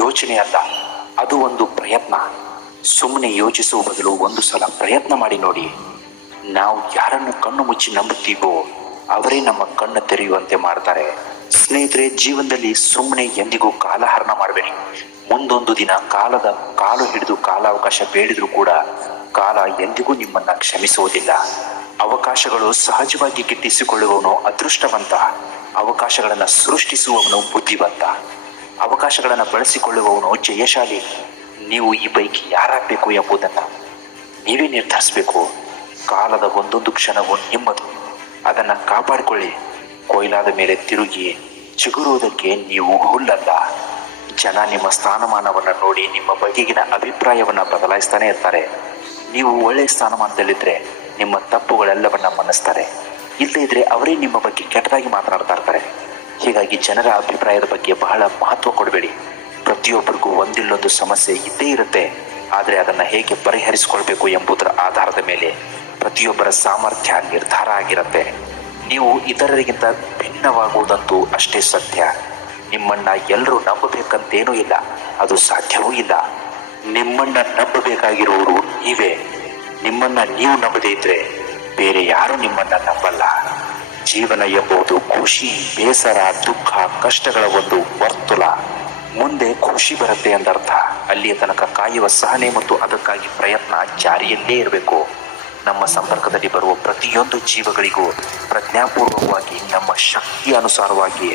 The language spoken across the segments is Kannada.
ಯೋಚನೆ ಅಲ್ಲ, ಅದು ಒಂದು ಪ್ರಯತ್ನ. ಸುಮ್ಮನೆ ಯೋಚಿಸುವ ಬದಲು ಒಂದು ಸಲ ಪ್ರಯತ್ನ ಮಾಡಿ ನೋಡಿ. ನಾವು ಯಾರನ್ನು ಕಣ್ಣು ಮುಚ್ಚಿ ನಂಬುತ್ತೀವೋ ಅವರೇ ನಮ್ಮ ಕಣ್ಣು ತೆರೆಯುವಂತೆ ಮಾಡ್ತಾರೆ. ಸ್ನೇಹಿತರೆ, ಜೀವನದಲ್ಲಿ ಸುಮ್ಮನೆ ಎಂದಿಗೂ ಕಾಲಹರಣ ಮಾಡಬೇಡಿ. ಮುಂದೊಂದು ದಿನ ಕಾಲು ಹಿಡಿದು ಕಾಲಾವಕಾಶ ಬೇಡಿದ್ರೂ ಕೂಡ ಕಾಲ ಎಂದಿಗೂ ನಿಮ್ಮನ್ನ ಕ್ಷಮಿಸುವುದಿಲ್ಲ. ಅವಕಾಶಗಳು ಸಹಜವಾಗಿ ಗಿಟ್ಟಿಸಿಕೊಳ್ಳುವವನು ಅದೃಷ್ಟವಂತ, ಅವಕಾಶಗಳನ್ನು ಸೃಷ್ಟಿಸುವವನು ಬುದ್ಧಿವಂತ, ಅವಕಾಶಗಳನ್ನು ಬಳಸಿಕೊಳ್ಳುವವನು ಜಯಶಾಲಿ. ನೀವು ಈ ಪೈಕಿ ಯಾರಾಗಬೇಕು ಎಂಬುದನ್ನು ನೀವೇ ನಿರ್ಧರಿಸಬೇಕು. ಕಾಲದ ಒಂದೊಂದು ಕ್ಷಣವೂ ನಿಮ್ಮದು, ಅದನ್ನು ಕಾಪಾಡಿಕೊಳ್ಳಿ. ಕೊಯ್ಲಾದ ಮೇಲೆ ತಿರುಗಿ ಚಿಗುರುವುದಕ್ಕೆ ನೀವು ಹುಲ್ಲಲ್ಲ. ಜನ ನಿಮ್ಮ ಸ್ಥಾನಮಾನವನ್ನು ನೋಡಿ ನಿಮ್ಮ ಬಗೆಗಿನ ಅಭಿಪ್ರಾಯವನ್ನು ಬದಲಾಯಿಸ್ತಾನೆ ಇರ್ತಾರೆ. ನೀವು ಒಳ್ಳೆಯ ಸ್ಥಾನಮಾನದಲ್ಲಿದ್ದರೆ ನಿಮ್ಮ ತಪ್ಪುಗಳೆಲ್ಲವನ್ನ ಮನ್ನಿಸ್ತಾರೆ, ಇಲ್ಲದೇ ಇದ್ರೆ ಅವರೇ ನಿಮ್ಮ ಬಗ್ಗೆ ಕೆಟ್ಟದಾಗಿ ಮಾತನಾಡ್ತಾ ಇರ್ತಾರೆ. ಹೀಗಾಗಿ ಜನರ ಅಭಿಪ್ರಾಯದ ಬಗ್ಗೆ ಬಹಳ ಮಹತ್ವ ಕೊಡಬೇಡಿ. ಪ್ರತಿಯೊಬ್ಬರಿಗೂ ಒಂದಿಲ್ಲೊಂದು ಸಮಸ್ಯೆ ಇದ್ದೇ ಇರುತ್ತೆ. ಆದರೆ ಅದನ್ನು ಹೇಗೆ ಪರಿಹರಿಸಿಕೊಳ್ಬೇಕು ಎಂಬುದರ ಆಧಾರದ ಮೇಲೆ ಪ್ರತಿಯೊಬ್ಬರ ಸಾಮರ್ಥ್ಯ ನಿರ್ಧಾರ ಆಗಿರುತ್ತೆ. ನೀವು ಇತರರಿಗಿಂತ ಭಿನ್ನವಾಗುವುದಂತೂ ಅಷ್ಟೇ ಸತ್ಯ. ನಿಮ್ಮನ್ನ ಎಲ್ಲರೂ ನಂಬಬೇಕಂತೇನೂ ಇಲ್ಲ, ಅದು ಸಾಧ್ಯವೂ ಇಲ್ಲ. ನಿಮ್ಮನ್ನ ನಂಬಬೇಕಾಗಿರುವವರು ನೀವೇ. ನಿಮ್ಮನ್ನ ನೀವು ನಂಬದೇ ಇದ್ರೆ ಬೇರೆ ಯಾರು ನಿಮ್ಮನ್ನ ನಂಬಲ್ಲ. ಜೀವನ ಎಂಬುದು ಖುಷಿ, ಬೇಸರ, ದುಃಖ, ಕಷ್ಟಗಳ ಒಂದು ವರ್ತುಲ. ಮುಂದೆ ಖುಷಿ ಬರುತ್ತೆ ಎಂದರ್ಥ. ಅಲ್ಲಿಯ ತನಕ ಕಾಯುವ ಸಹನೆ ಮತ್ತು ಅದಕ್ಕಾಗಿ ಪ್ರಯತ್ನ ಜಾರಿಯಲ್ಲೇ ಇರಬೇಕು. ನಮ್ಮ ಸಂಪರ್ಕದಲ್ಲಿ ಬರುವ ಪ್ರತಿಯೊಂದು ಜೀವಗಳಿಗೂ ಪ್ರಜ್ಞಾಪೂರ್ವಕವಾಗಿ ನಮ್ಮ ಶಕ್ತಿಯ ಅನುಸಾರವಾಗಿ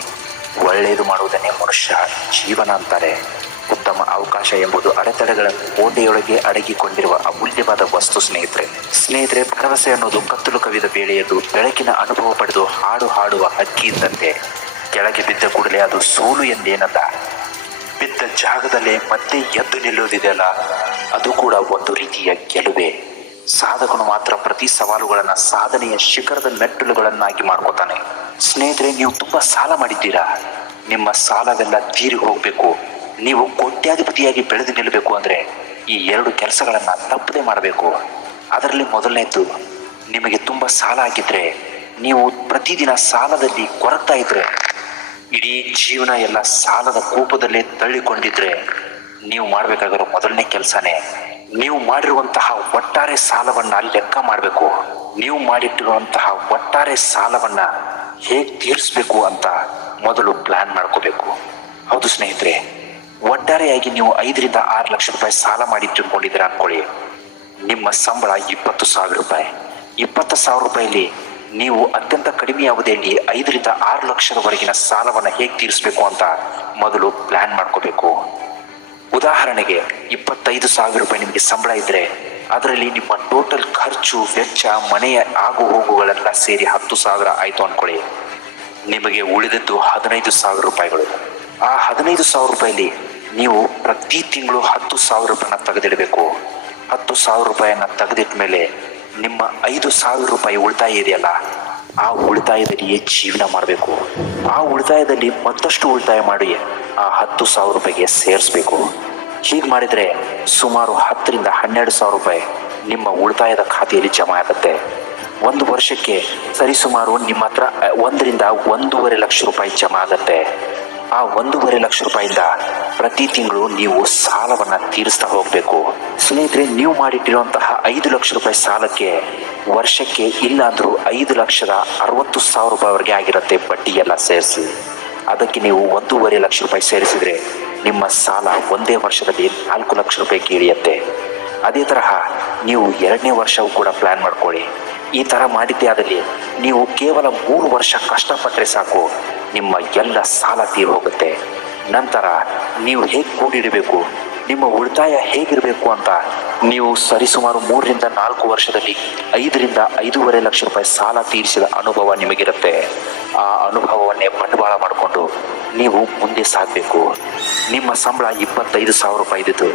ಒಳ್ಳೆಯದು ಮಾಡುವುದನ್ನೇ ಮನುಷ್ಯ ಜೀವನ ಅಂತಾರೆ. ಉತ್ತಮ ಅವಕಾಶ ಎಂಬುದು ಅಡೆತಡೆಗಳ ಕೋಟೆಯೊಳಗೆ ಅಡಗಿಕೊಂಡಿರುವ ಅಮೂಲ್ಯವಾದ ವಸ್ತು. ಸ್ನೇಹಿತರೆ, ಭರವಸೆ ಅನ್ನೋದು ಕತ್ತಲು ಕವಿದ ವೇಳೆಯದು ಬೆಳಕಿನ ಅನುಭವ ಪಡೆದು ಹಾಡು ಹಾಡುವ ಹಕ್ಕಿ ಇದ್ದಂತೆ. ಕೆಳಗೆ ಬಿದ್ದ ಕೂಡಲೇ ಅದು ಸೋಲು ಎಂದೇನಲ್ಲ, ಬಿದ್ದ ಜಾಗದಲ್ಲೇ ಮತ್ತೆ ಎದ್ದು ನಿಲ್ಲುವುದಿದೆಯಲ್ಲ, ಅದು ಕೂಡ ಒಂದು ರೀತಿಯ ಗೆಲುವೇ. ಸಾಧಕನು ಮಾತ್ರ ಪ್ರತಿ ಸವಾಲುಗಳನ್ನು ಸಾಧನೆಯ ಶಿಖರದ ಮೆಟ್ಟಲುಗಳನ್ನಾಗಿ ಮಾಡ್ಕೋತಾನೆ. ಸ್ನೇಹಿತರೆ, ನೀವು ತುಂಬಾ ಸಾಲ ಮಾಡಿದ್ದೀರಾ. ನಿಮ್ಮ ಸಾಲವೆಲ್ಲ ತೀರಿ ಹೋಗಬೇಕು. ನೀವು ಕೋಟ್ಯಾಧಿಪತಿಯಾಗಿ ಬೆಳೆದು ನಿಲ್ಲಬೇಕು ಅಂದರೆ ಈ 2 ಕೆಲಸಗಳನ್ನು ತಪ್ಪದೆ ಮಾಡಬೇಕು. ಅದರಲ್ಲಿ ಮೊದಲನೇದು, ನಿಮಗೆ ತುಂಬ ಸಾಲ ಆಗಿದ್ರೆ, ನೀವು ಪ್ರತಿದಿನ ಸಾಲದಲ್ಲಿ ಕೊರಗ್ತಾ ಇದ್ರೆ, ಇಡೀ ಜೀವನ ಎಲ್ಲ ಸಾಲದ ಕೂಪದಲ್ಲೇ ತಳ್ಳಿಕೊಂಡಿದ್ರೆ, ನೀವು ಮಾಡಬೇಕಾಗಿರೋ ಮೊದಲನೇ ಕೆಲಸನೇ ನೀವು ಮಾಡಿರುವಂತಹ ಒಟ್ಟಾರೆ ಸಾಲವನ್ನ ಲೆಕ್ಕ ಮಾಡಬೇಕು. ನೀವು ಮಾಡಿಟ್ಟಿರುವಂತಹ ಒಟ್ಟಾರೆ ಸಾಲವನ್ನ ಹೇಗೆ ತೀರಿಸಬೇಕು ಅಂತ ಮೊದಲು ಪ್ಲಾನ್ ಮಾಡ್ಕೋಬೇಕು. ಹೌದು ಸ್ನೇಹಿತರೆ, ಒಟ್ಟಾರೆಯಾಗಿ ನೀವು 5 ರಿಂದ 6 ಲಕ್ಷ ರೂಪಾಯಿ ಸಾಲ ಮಾಡಿ ತಿಳ್ಕೊಂಡಿದ್ದೀರ ಅನ್ಕೊಳ್ಳಿ. ನಿಮ್ಮ ಸಂಬಳ 20,000 ರೂಪಾಯಿ. 20,000 ರೂಪಾಯಿಲಿ ನೀವು ಅತ್ಯಂತ ಕಡಿಮೆ ಅವಧಿಯಲ್ಲಿ 5 ರಿಂದ 6 ಲಕ್ಷದವರೆಗಿನ ಸಾಲವನ್ನು ಹೇಗೆ ತೀರಿಸಬೇಕು ಅಂತ ಮೊದಲು ಪ್ಲಾನ್ ಮಾಡ್ಕೋಬೇಕು. ಉದಾಹರಣೆಗೆ 25,000 ರೂಪಾಯಿ ನಿಮಗೆ ಸಂಬಳ ಇದ್ರೆ, ಅದರಲ್ಲಿ ನಿಮ್ಮ ಟೋಟಲ್ ಖರ್ಚು ವೆಚ್ಚ, ಮನೆಯ ಆಗು ಹೋಗುಗಳೆಲ್ಲ ಸೇರಿ 10,000 ಆಯಿತು ಅನ್ಕೊಳ್ಳಿ. ನಿಮಗೆ ಉಳಿದದ್ದು 15,000 ರೂಪಾಯಿಗಳು. ಆ 15,000 ರೂಪಾಯಿಲಿ ನೀವು ಪ್ರತಿ ತಿಂಗಳು 10,000 ರೂಪಾಯಿನ ತೆಗೆದಿಡಬೇಕು. 10,000 ರೂಪಾಯಿಯನ್ನ ತೆಗೆದಿಟ್ಟ ಮೇಲೆ ನಿಮ್ಮ 5,000 ರೂಪಾಯಿ ಉಳಿತಾಯ ಇದೆಯಲ್ಲ, ಆ ಉಳಿತಾಯದಲ್ಲಿಯೇ ಜೀವನ ಮಾಡಬೇಕು. ಆ ಉಳಿತಾಯದಲ್ಲಿ ಮತ್ತಷ್ಟು ಉಳಿತಾಯ ಮಾಡಿ ಆ 10,000 ರೂಪಾಯಿಗೆ ಸೇರಿಸಬೇಕು. ಹೀಗೆ ಮಾಡಿದರೆ ಸುಮಾರು 10 ರಿಂದ 12,000 ರೂಪಾಯಿ ನಿಮ್ಮ ಉಳಿತಾಯದ ಖಾತೆಯಲ್ಲಿ ಜಮಾ ಆಗುತ್ತೆ. 1 ವರ್ಷಕ್ಕೆ ಸರಿಸುಮಾರು ನಿಮ್ಮ ಹತ್ರ 1 ರಿಂದ 1.5 ಲಕ್ಷ ರೂಪಾಯಿ ಜಮಾ ಆಗುತ್ತೆ. ಆ 1.5 ಲಕ್ಷ ರೂಪಾಯಿಂದ ಪ್ರತಿ ತಿಂಗಳು ನೀವು ಸಾಲವನ್ನು ತೀರಿಸ್ತಾ ಹೋಗಬೇಕು. ಸ್ನೇಹಿತರೆ, ನೀವು ಮಾಡಿಟ್ಟಿರುವಂತಹ 5 ಲಕ್ಷ ರೂಪಾಯಿ ಸಾಲಕ್ಕೆ ವರ್ಷಕ್ಕೆ ಇಲ್ಲ ಅಂದರೂ 5,60,000 ರೂಪಾಯಿವರೆಗೆ ಆಗಿರುತ್ತೆ ಬಡ್ಡಿ ಎಲ್ಲ ಸೇರಿಸಿ. ಅದಕ್ಕೆ ನೀವು 1.5 ಲಕ್ಷ ರೂಪಾಯಿ ಸೇರಿಸಿದರೆ ನಿಮ್ಮ ಸಾಲ ಒಂದೇ ವರ್ಷದಲ್ಲಿ 4 ಲಕ್ಷ ರೂಪಾಯಿಗೆ ಇಳಿಯುತ್ತೆ. ಅದೇ ತರಹ ನೀವು 2ನೇ ವರ್ಷವೂ ಕೂಡ ಪ್ಲಾನ್ ಮಾಡ್ಕೊಳ್ಳಿ. ಈ ಥರ ಮಾಡಿದ್ದೇ ಆದಲ್ಲಿ ನೀವು ಕೇವಲ 3 ವರ್ಷ ಕಷ್ಟಪಟ್ಟರೆ ಸಾಕು, ನಿಮ್ಮ ಎಲ್ಲ ಸಾಲ ತೀರಿ ಹೋಗುತ್ತೆ. ನಂತರ ನೀವು ಹೇಗೆ ಕೂಡಿಡಬೇಕು, ನಿಮ್ಮ ಉಳಿತಾಯ ಹೇಗಿರಬೇಕು ಅಂತ ನೀವು ಸರಿಸುಮಾರು 3 ರಿಂದ 4 ವರ್ಷದಲ್ಲಿ 5 ರಿಂದ 5.5 ಲಕ್ಷ ರೂಪಾಯಿ ಸಾಲ ತೀರಿಸಿದ ಅನುಭವ ನಿಮಗಿರುತ್ತೆ. ಆ ಅನುಭವವನ್ನೇ ಬಂಡವಾಳ ಮಾಡಿಕೊಂಡು ನೀವು ಮುಂದೆ ಸಾಗಬೇಕು. ನಿಮ್ಮ ಸಂಬಳ 25,000 ರೂಪಾಯಿ ಇದ್ದು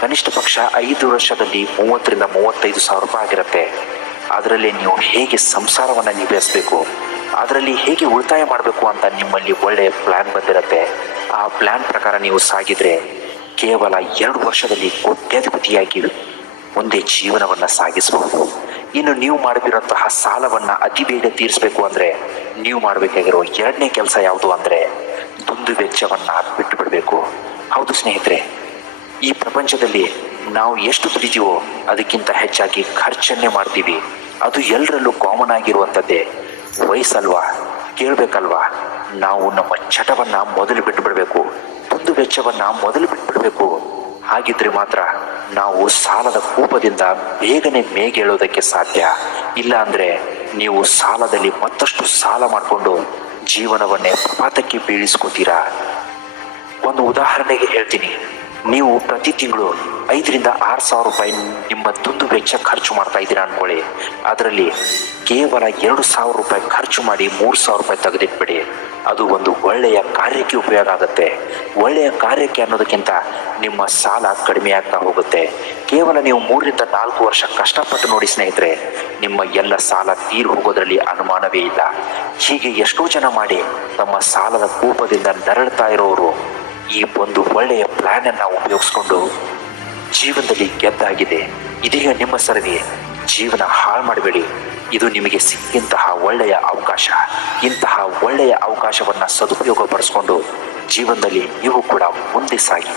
ಕನಿಷ್ಠ ಪಕ್ಷ 5 ವರ್ಷದಲ್ಲಿ 30 ರಿಂದ 35,000 ರೂಪಾಯಿ ಆಗಿರುತ್ತೆ. ಅದರಲ್ಲಿ ನೀವು ಹೇಗೆ ಸಂಸಾರವನ್ನು ನಿಭಾಯಿಸಬೇಕು, ಅದರಲ್ಲಿ ಹೇಗೆ ಉಳಿತಾಯ ಮಾಡಬೇಕು ಅಂತ ನಿಮ್ಮಲ್ಲಿ ಒಳ್ಳೆಯ ಪ್ಲ್ಯಾನ್ ಬಂದಿರುತ್ತೆ. ಆ ಪ್ಲ್ಯಾನ್ ಪ್ರಕಾರ ನೀವು ಸಾಗಿದರೆ ಕೇವಲ 2 ವರ್ಷದಲ್ಲಿ ಕೋಟ್ಯಾಧಿಪತಿಯಾಗಿ ಮುಂದೆ ಜೀವನವನ್ನು ಸಾಗಿಸಬಹುದು. ಇನ್ನು ನೀವು ಮಾಡದಿರುವಂತಹ ಸಾಲವನ್ನು ಅತಿ ಬೇಗ ತೀರಿಸಬೇಕು ಅಂದರೆ ನೀವು ಮಾಡಬೇಕಾಗಿರೋ 2ನೇ ಕೆಲಸ ಯಾವುದು ಅಂದರೆ ದುಂದು ವೆಚ್ಚವನ್ನು ಬಿಟ್ಟು ಬಿಡಬೇಕು. ಹೌದು ಸ್ನೇಹಿತರೆ, ಈ ಪ್ರಪಂಚದಲ್ಲಿ ನಾವು ಎಷ್ಟು ದುಡಿತೀವೋ ಅದಕ್ಕಿಂತ ಹೆಚ್ಚಾಗಿ ಖರ್ಚನ್ನೇ ಮಾಡ್ತೀವಿ. ಅದು ಎಲ್ಲರಲ್ಲೂ ಕಾಮನ್ ಆಗಿರುವಂಥದ್ದೇ. ವಯಸ್ಸಲ್ವಾ, ಕೇಳಬೇಕಲ್ವಾ, ನಾವು ನಮ್ಮ ಚಟವನ್ನು ಮೊದಲು ಬಿಟ್ಟುಬಿಡಬೇಕು, ದುಂದು ವೆಚ್ಚವನ್ನು ಮೊದಲು ಬಿಟ್ಬಿಡಬೇಕು. ಹಾಗಿದ್ರೆ ಮಾತ್ರ ನಾವು ಸಾಲದ ಕೂಪದಿಂದ ಬೇಗನೆ ಮೇಗೇಳೋದಕ್ಕೆ ಸಾಧ್ಯ. ಇಲ್ಲ ಅಂದರೆ ನೀವು ಸಾಲದಲ್ಲಿ ಮತ್ತಷ್ಟು ಸಾಲ ಮಾಡಿಕೊಂಡು ಜೀವನವನ್ನೇ ಪ್ರಪಾತಕ್ಕೆ ಬೀಳಿಸ್ಕೋತೀರಾ. ಒಂದು ಉದಾಹರಣೆಗೆ ಹೇಳ್ತೀನಿ. ನೀವು ಪ್ರತಿ ತಿಂಗಳು 5,000 to 6,000 ರೂಪಾಯಿ ನಿಮ್ಮ ದುಂದು ವೆಚ್ಚ ಖರ್ಚು ಮಾಡ್ತಾ ಇದ್ದೀರಾ ಅಂದ್ಕೊಳ್ಳಿ. ಅದರಲ್ಲಿ ಕೇವಲ 2,000 ರೂಪಾಯಿ ಖರ್ಚು ಮಾಡಿ 3,000 ರೂಪಾಯಿ ತೆಗೆದಿಟ್ಬಿಡಿ. ಅದು ಒಂದು ಒಳ್ಳೆಯ ಕಾರ್ಯಕ್ಕೆ ಉಪಯೋಗ ಆಗುತ್ತೆ. ಒಳ್ಳೆಯ ಕಾರ್ಯಕ್ಕೆ ಅನ್ನೋದಕ್ಕಿಂತ ನಿಮ್ಮ ಸಾಲ ಕಡಿಮೆ ಆಗ್ತಾ ಹೋಗುತ್ತೆ. ಕೇವಲ ನೀವು 3 to 4 ವರ್ಷ ಕಷ್ಟಪಟ್ಟು ನೋಡಿ ಸ್ನೇಹಿತರೆ, ನಿಮ್ಮ ಎಲ್ಲ ಸಾಲ ತೀರಿ ಹೋಗೋದ್ರಲ್ಲಿ ಅನುಮಾನವೇ ಇಲ್ಲ. ಹೀಗೆ ಎಷ್ಟೋ ಜನ ಮಾಡಿ ತಮ್ಮ ಸಾಲದ ಕೂಪದಿಂದ ನರಳ್ತಾ ಇರೋರು ಈ ಒಂದು ಒಳ್ಳೆಯ ಪ್ಲಾನ್ ಅನ್ನು ಉಪಯೋಗಿಸ್ಕೊಂಡು ಜೀವನದಲ್ಲಿ ಗೆದ್ದಾಗಿದೆ. ಇದೀಗ ನಿಮ್ಮ ಸರದಿ. ಜೀವನ ಹಾಳು ಮಾಡಬೇಡಿ. ಇದು ನಿಮಗೆ ಸಿಕ್ಕಿಂತಹ ಒಳ್ಳೆಯ ಅವಕಾಶ. ಇಂತಹ ಒಳ್ಳೆಯ ಅವಕಾಶವನ್ನು ಸದುಪಯೋಗ ಪಡಿಸ್ಕೊಂಡು ಜೀವನದಲ್ಲಿ ನೀವು ಕೂಡ ಮುಂದೆ ಸಾಗಿ.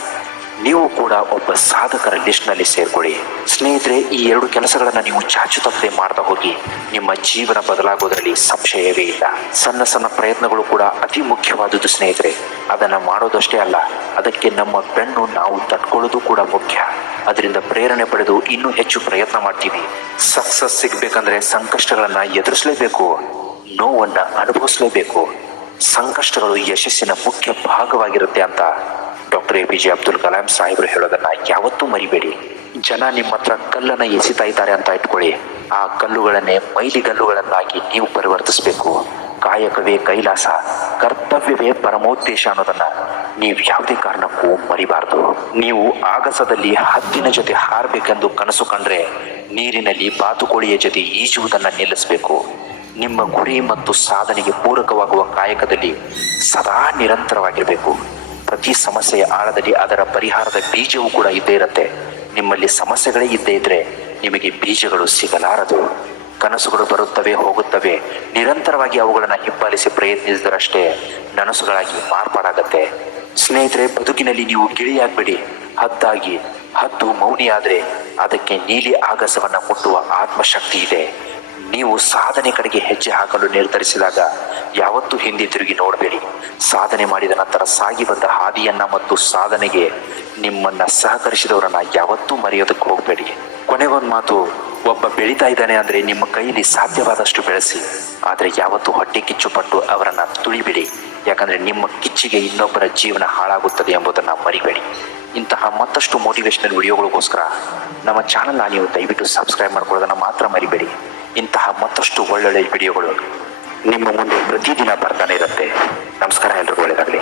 ನೀವು ಕೂಡ ಒಬ್ಬ ಸಾಧಕರ ಲಿಸ್ಟ್ನಲ್ಲಿ ಸೇರ್ಕೊಳ್ಳಿ. ಸ್ನೇಹಿತರೆ, ಈ 2 ಕೆಲಸಗಳನ್ನು ನೀವು ಚಾಚು ತಪ್ಪದೆ ಮಾಡ್ತಾ ಹೋಗಿ ನಿಮ್ಮ ಜೀವನ ಬದಲಾಗೋದ್ರಲ್ಲಿ ಸಂಶಯವೇ ಇಲ್ಲ. ಸಣ್ಣ ಸಣ್ಣ ಪ್ರಯತ್ನಗಳು ಕೂಡ ಅತಿ ಮುಖ್ಯವಾದುದು ಸ್ನೇಹಿತರೆ. ಅದನ್ನು ಮಾಡೋದಷ್ಟೇ ಅಲ್ಲ, ಅದಕ್ಕೆ ನಮ್ಮ ಬೆನ್ನು ನಾವು ತಟ್ಕೊಳ್ಳೋದು ಕೂಡ ಮುಖ್ಯ. ಅದರಿಂದ ಪ್ರೇರಣೆ ಪಡೆದು ಇನ್ನೂ ಹೆಚ್ಚು ಪ್ರಯತ್ನ ಮಾಡ್ತೀವಿ. ಸಕ್ಸಸ್ ಸಿಗಬೇಕಂದ್ರೆ ಸಂಕಷ್ಟಗಳನ್ನು ಎದುರಿಸಲೇಬೇಕು, ನೋವನ್ನು ಅನುಭವಿಸಲೇಬೇಕು. ಸಂಕಷ್ಟಗಳು ಯಶಸ್ಸಿನ ಮುಖ್ಯ ಭಾಗವಾಗಿರುತ್ತೆ ಅಂತ ಡಾಕ್ಟರ್ APJ ಅಬ್ದುಲ್ ಕಲಾಂ ಸಾಹೇಬರು ಹೇಳೋದನ್ನ ಯಾವತ್ತೂ ಮರಿಬೇಡಿ. ಜನ ನಿಮ್ಮ ಹತ್ರ ಕಲ್ಲನ್ನು ಎಸಿತಾ ಇದ್ದಾರೆ ಅಂತ ಇಟ್ಕೊಳ್ಳಿ. ಆ ಕಲ್ಲುಗಳನ್ನೇ ಮೈಲಿಗಲ್ಲುಗಳನ್ನಾಗಿ ನೀವು ಪರಿವರ್ತಿಸಬೇಕು. ಕಾಯಕವೇ ಕೈಲಾಸ, ಕರ್ತವ್ಯವೇ ಪರಮೋದ್ದೇಶ ಅನ್ನೋದನ್ನ ನೀವು ಯಾವುದೇ ಕಾರಣಕ್ಕೂ ಮರಿಬಾರದು. ನೀವು ಆಗಸದಲ್ಲಿ ಹದ್ದಿನ ಜೊತೆ ಹಾರಬೇಕೆಂದು ಕನಸು ಕಂಡ್ರೆ ನೀರಿನಲ್ಲಿ ಬಾತುಕೋಳಿಯ ಜೊತೆ ಈಜುವುದನ್ನು ನಿಲ್ಲಿಸಬೇಕು. ನಿಮ್ಮ ಗುರಿ ಮತ್ತು ಸಾಧನೆಗೆ ಪೂರಕವಾಗುವ ಕಾಯಕದಲ್ಲಿ ಸದಾ ನಿರಂತರವಾಗಿರಬೇಕು. ಪ್ರತಿ ಸಮಸ್ಯೆಯ ಆಳದಲ್ಲಿ ಅದರ ಪರಿಹಾರದ ಬೀಜವೂ ಕೂಡ ಇದ್ದೇ ಇರುತ್ತೆ. ನಿಮ್ಮಲ್ಲಿ ಸಮಸ್ಯೆಗಳೇ ಇದ್ದೇ ಇದ್ರೆ ನಿಮಗೆ ಬೀಜಗಳು ಸಿಗಲಾರದು. ಕನಸುಗಳು ಬರುತ್ತವೆ, ಹೋಗುತ್ತವೆ. ನಿರಂತರವಾಗಿ ಅವುಗಳನ್ನು ಹಿಂಬಾಲಿಸಿ ಪ್ರಯತ್ನಿಸಿದರಷ್ಟೇ ನನಸುಗಳಾಗಿ ಮಾರ್ಪಾಡಾಗತ್ತೆ. ಸ್ನೇಹಿತರೆ, ಬದುಕಿನಲ್ಲಿ ನೀವು ಗಿಳಿಯಾಗಬೇಡಿ, ಹದ್ದಾಗಿ. ಹದ್ದು ಮೌನಿಯಾದರೆ ಅದಕ್ಕೆ ನೀಲಿ ಆಗಸವನ್ನು ಮುಟ್ಟುವ ಆತ್ಮಶಕ್ತಿ ಇದೆ. ನೀವು ಸಾಧನೆ ಕಡೆಗೆ ಹೆಜ್ಜೆ ಹಾಕಲು ನಿರ್ಧರಿಸಿದಾಗ ಯಾವತ್ತೂ ಹಿಂದೆ ತಿರುಗಿ ನೋಡಬೇಡಿ. ಸಾಧನೆ ಮಾಡಿದ ನಂತರ ಸಾಗಿ ಬಂದ ಹಾದಿಯನ್ನ ಮತ್ತು ಸಾಧನೆಗೆ ನಿಮ್ಮನ್ನ ಸಹಕರಿಸಿದವರನ್ನ ಯಾವತ್ತೂ ಮರೆಯೋದಕ್ಕೆ ಹೋಗಬೇಡಿ. ಕೊನೆಗೊಂದು ಮಾತು, ಒಬ್ಬ ಬೆಳೀತಾ ಇದ್ದಾನೆ ಅಂದರೆ ನಿಮ್ಮ ಕೈಯಲ್ಲಿ ಸಾಧ್ಯವಾದಷ್ಟು ಬೆಳೆಸಿ. ಆದರೆ ಯಾವತ್ತೂ ಹೊಟ್ಟೆ ಕಿಚ್ಚು ಪಟ್ಟು ಅವರನ್ನು ತುಳಿಬೇಡಿ. ಯಾಕಂದರೆ ನಿಮ್ಮ ಕಿಚ್ಚಿಗೆ ಇನ್ನೊಬ್ಬರ ಜೀವನ ಹಾಳಾಗುತ್ತದೆ ಎಂಬುದನ್ನು ಮರಿಬೇಡಿ. ಇಂತಹ ಮತ್ತಷ್ಟು ಮೋಟಿವೇಶನಲ್ ವಿಡಿಯೋಗಳಿಗೋಸ್ಕರ ನಮ್ಮ ಚಾನಲ್ನ ನೀವು ದಯವಿಟ್ಟು ಸಬ್ಸ್ಕ್ರೈಬ್ ಮಾಡ್ಕೊಳ್ಳೋದನ್ನು ಮಾತ್ರ ಮರಿಬೇಡಿ. ಇಂತಹ ಮತ್ತಷ್ಟು ಒಳ್ಳೊಳ್ಳೆ ವಿಡಿಯೋಗಳು ನಿಮ್ಮ ಮುಂದೆ ಪ್ರತಿದಿನ ಬರ್ತಾನೆ ಇರುತ್ತೆ. ನಮಸ್ಕಾರ, ಎಲ್ರಿಗೂ ಒಳ್ಳೆಯದಾಗಲಿ.